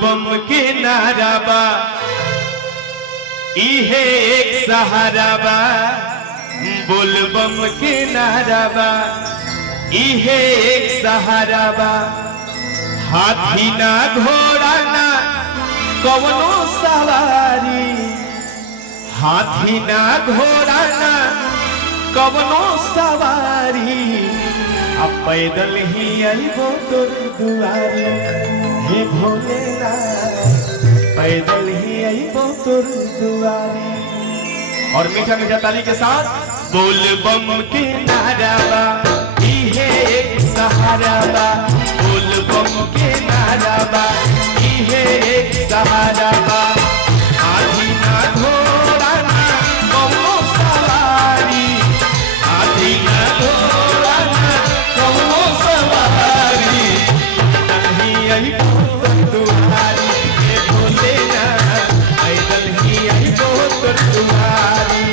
बम के नाराबा इहे एक सहाराबा, बोल बम के नाराबा इहे एक सहाराबा। हाथी ना घोड़ा ना कवनो सवारी, हाथी ना घोड़ा ना कवनो सवारी, अब पैदल ही आइबो तोर दुआरी। हे भोलेनाथ पैदल ही आइबो तोर दुआरी। और मीठा मीठा ताली के साथ बोल बम के नाराबा इहे एक सहाराबा, बोल बम के नाराबा इहे एक सहाराबा। हाथी ना घोड़ा ना कवनो सवारी, हाथी ना घोड़ा ना कवनो सवारी, नहीं आइबो तोर दुआरी। हे भोलेनाथ पैदल ही आइबो तोर दुआरी।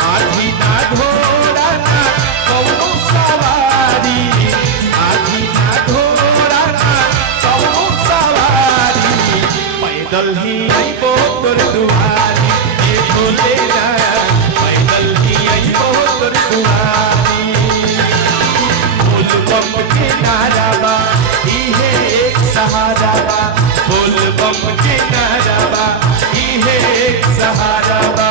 हाथी ना घोड़ा ना कवनो सवारी, हाथी ना घोड़ा ना कवनो सवारी, पैदल ही आइबो तोर दुआरी। हे भोलेनाथ पैदल ही आइबो तोर दुआरी। बोल बम के नाराबा इहे एक सहाराबा, बोल बम के नाराबा इहे एक सहाराबा।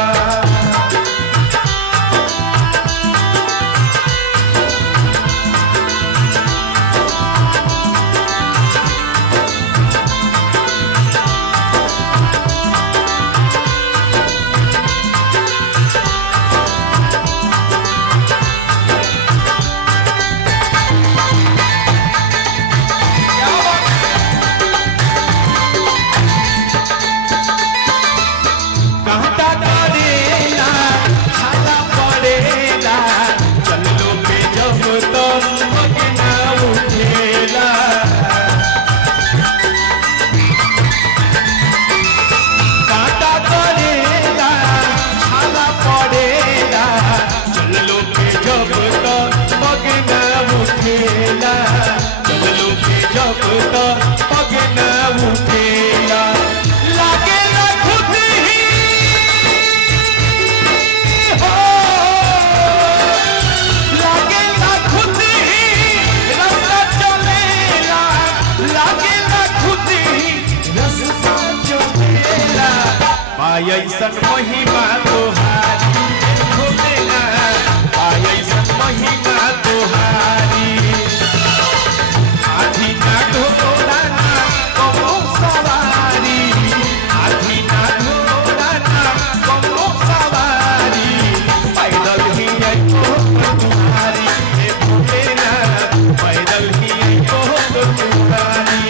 ऐसन महिमा तोहारी भोलेनाथ, ऐसन महिमा तोहारी। हाथी ना घोड़ा ना कवनो सवारी, हाथी ना घोड़ा ना कवनो सवारी, पैदल ही आइबो तोर दुआरी। हे भोलेनाथ पैदल ही आइबो तोर दुआरी।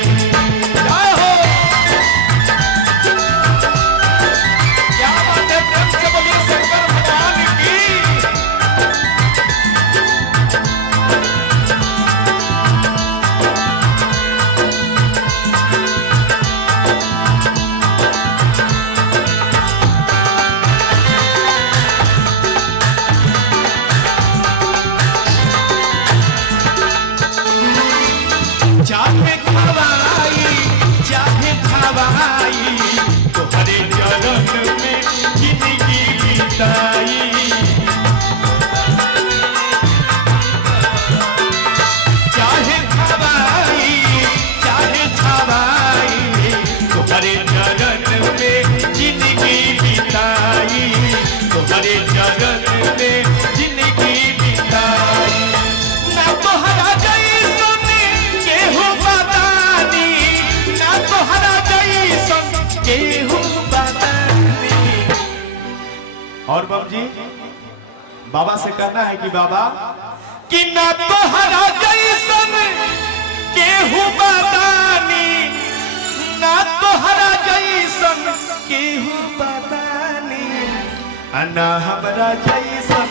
चाहे खवाई चाहे खवाई तोहरे चरण में जिंदगी बिताई। चाहे खवाई चाहे खवाई तोहरे चरण में जिंदगी बिताई, तोहरे चरण में जिंदगी बिताई। ना तोहरा और बाबू जी बाबा से कहना है कि बाबा कि ना तोहरा जैसन केहू बतानी, ना तोहरा जैसन केहू बतानी, ना हमरा जैसन